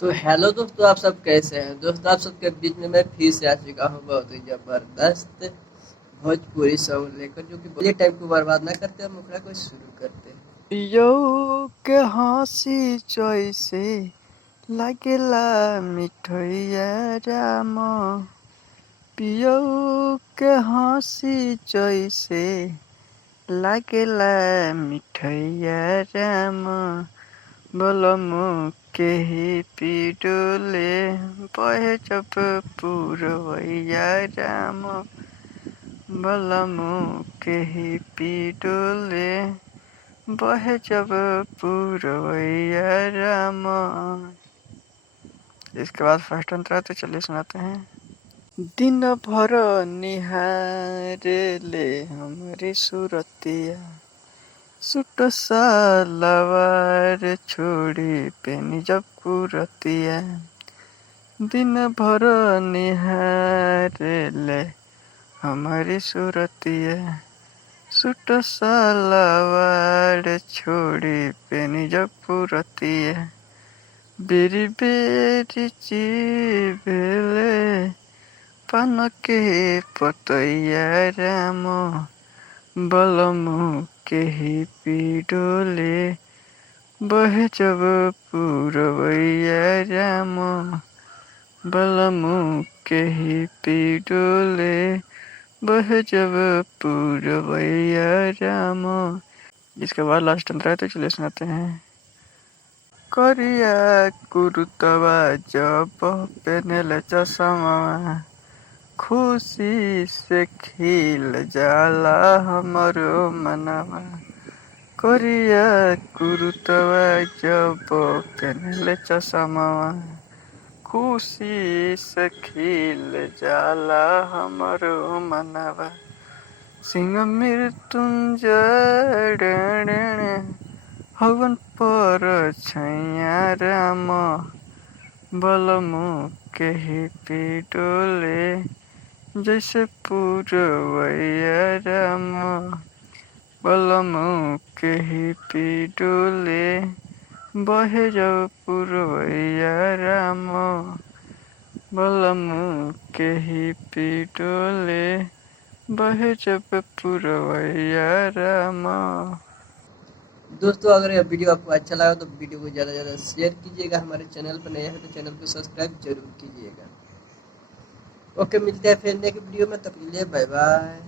तो हेलो दोस्तों, आप सब कैसे हैं। दोस्तों, आप सबके बीच में मैं फिर से आ चुका हूँ बहुत ही जबरदस्त भोजपुरी सॉन्ग लेकर, जो कि ये टाइम को बर्बाद ना करते हम मुखड़ा को शुरू करते हैं। पियऊ के हंसी जइसे लागेला मिठैया राम। पियऊ के हंसी जइसे लागेला मिठैया राम। बलमु केही पिडोले बहे जब पुरवैया राम। बलमु केही पिडोले बहे जब पुरवैया राम। इसके बाद फर्स्ट अंतरा तो चलिए सुनाते हैं। दिन भर निहारे ले हमारी सूरतिया, सूट सलवार छोड़ी पेनी जब कुरतिया। दिन भर निहारे ले हमारी सूरतिया, सूट सलवार छोड़ी पेनी जब पुरतिया। बेरी बेरी चिबेले पान के पतैया राम। बलमु केही पिडोले बहे जब पुरवैया राम। बलमु केही पिडोले बहे जब पुरवैया राम। इसके बाद लास्ट अंतरा तो चलिए सुनाते हैं। करिया कुरुतवा जब पेनेले चश्मा, खुशी से खिल जाला हमरो मनवा। करिया कुरुतवा जब पेनेले चश्मा, खुशी से खिल जाला हमरो मनवा। सिंह मृत्युंजय हवन पर छैया राम। बलमु केही पिडोले जैसे पुरवैया राम। बलमु केही पिडोले बहे जब पुरवैया राम। बलमु केही पिडोले बहे जब पुरवैया राम। दोस्तों, अगर यह वीडियो आपको अच्छा लगा तो वीडियो को ज़्यादा से ज़्यादा शेयर कीजिएगा। हमारे चैनल पर नए हैं तो चैनल को सब्सक्राइब जरूर कीजिएगा। ओके, मिलते हैं फिर नेक्स्ट वीडियो में, तब के लिए बाय बाय।